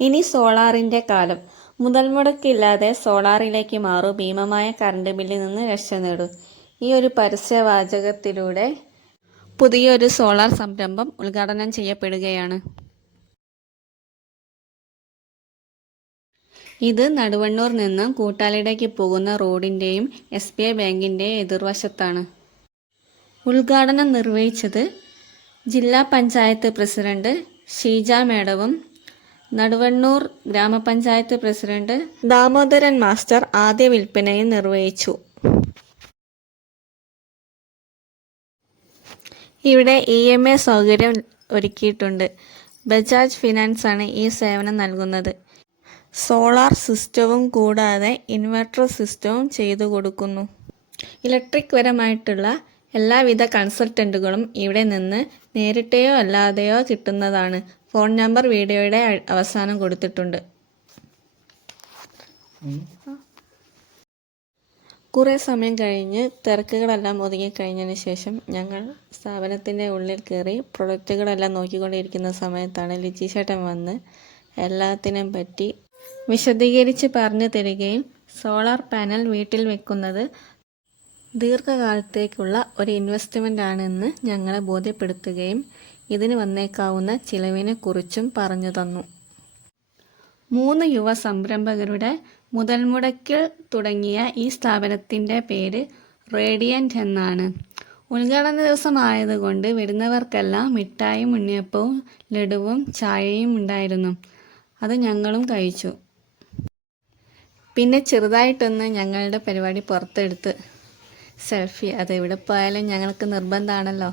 ഇനി സോളാറിന്റെ കാലം. മുതൽമുടക്കില്ലാതെ സോളാറിലേക്ക് മാറൂ. ഭീമമായ കറണ്ട് ബില്ലിൽ നിന്ന് രക്ഷ നേടൂ. ഈ ഒരു പരസ്യവാചകത്തിലൂടെ പുതിയൊരു സോളാർ സംരംഭം ഉദ്ഘാടനം ചെയ്യപ്പെടുകയാണ്. ഇത് നടുവണ്ണൂർ നിന്ന് കൂട്ടാലിടയ്ക്ക് പോകുന്ന റോഡിന്റെയും എസ് ബി ഐ ബാങ്കിന്റെയും എതിർവശത്താണ്. ഉദ്ഘാടനം നിർവഹിച്ചത് ജില്ലാ പഞ്ചായത്ത് പ്രസിഡന്റ് ഷീജ മേഡവും നടുവണ്ണൂർ ഗ്രാമപഞ്ചായത്ത് പ്രസിഡന്റ് ദാമോദരൻ മാസ്റ്റർ ആദ്യ വിൽപ്പനയും നിർവഹിച്ചു. ഇവിടെ ഇ എം എ സൗകര്യം ഒരുക്കിയിട്ടുണ്ട്. ബജാജ് ഫിനാൻസ് ആണ് ഈ സേവനം നൽകുന്നത്. സോളാർ സിസ്റ്റവും കൂടാതെ ഇൻവെർട്ടർ സിസ്റ്റവും ചെയ്തു കൊടുക്കുന്നു. ഇലക്ട്രിക് പരമായിട്ടുള്ള എല്ലാവിധ കൺസൾട്ടന്റുകളും ഇവിടെ നിന്ന് നേരിട്ടെയോ അല്ലാതെയോ കിട്ടുന്നതാണ്. ഫോൺ നമ്പർ വീഡിയോയുടെ അവസാനം കൊടുത്തിട്ടുണ്ട്. കുറേ സമയം കഴിഞ്ഞ് തിരക്കുകളെല്ലാം ഒതുങ്ങിക്കഴിഞ്ഞതിന് ശേഷം ഞങ്ങൾ സ്ഥാപനത്തിന്റെ ഉള്ളിൽ കയറി പ്രൊഡക്റ്റുകളെല്ലാം നോക്കിക്കൊണ്ടിരിക്കുന്ന സമയത്താണ് ലിജി ചേട്ടൻ വന്ന് എല്ലാത്തിനെയും പറ്റി വിശദീകരിച്ച് പറഞ്ഞു തരികയും സോളാർ പാനൽ വീട്ടിൽ വെക്കുന്നത് ദീർഘകാലത്തേക്കുള്ള ഒരു ഇൻവെസ്റ്റ്മെന്റ് ആണെന്ന് ഞങ്ങളെ ബോധ്യപ്പെടുത്തുകയും ഇതിന് വന്നേക്കാവുന്ന ചിലവിനെക്കുറിച്ചും പറഞ്ഞു തന്നു. മൂന്ന് യുവ സംരംഭകരുടെ മുതൽ മുടക്കിൽ തുടങ്ങിയ ഈ സ്ഥാപനത്തിന്റെ പേര് റേഡിയന്റ് എന്നാണ്. ഉദ്ഘാടന ദിവസമായതുകൊണ്ട് വരുന്നവർക്കെല്ലാം മിഠായും ഉണ്ണിയപ്പവും ലഡുവും ചായയും ഉണ്ടായിരുന്നു. അത് ഞങ്ങളും കഴിച്ചു. പിന്നെ ചെറുതായിട്ടൊന്ന് ഞങ്ങളുടെ പരിപാടി പുറത്തെടുത്ത്. സെൽഫി. അത് എവിടെ പോയാലും ഞങ്ങൾക്ക് നിർബന്ധമാണല്ലോ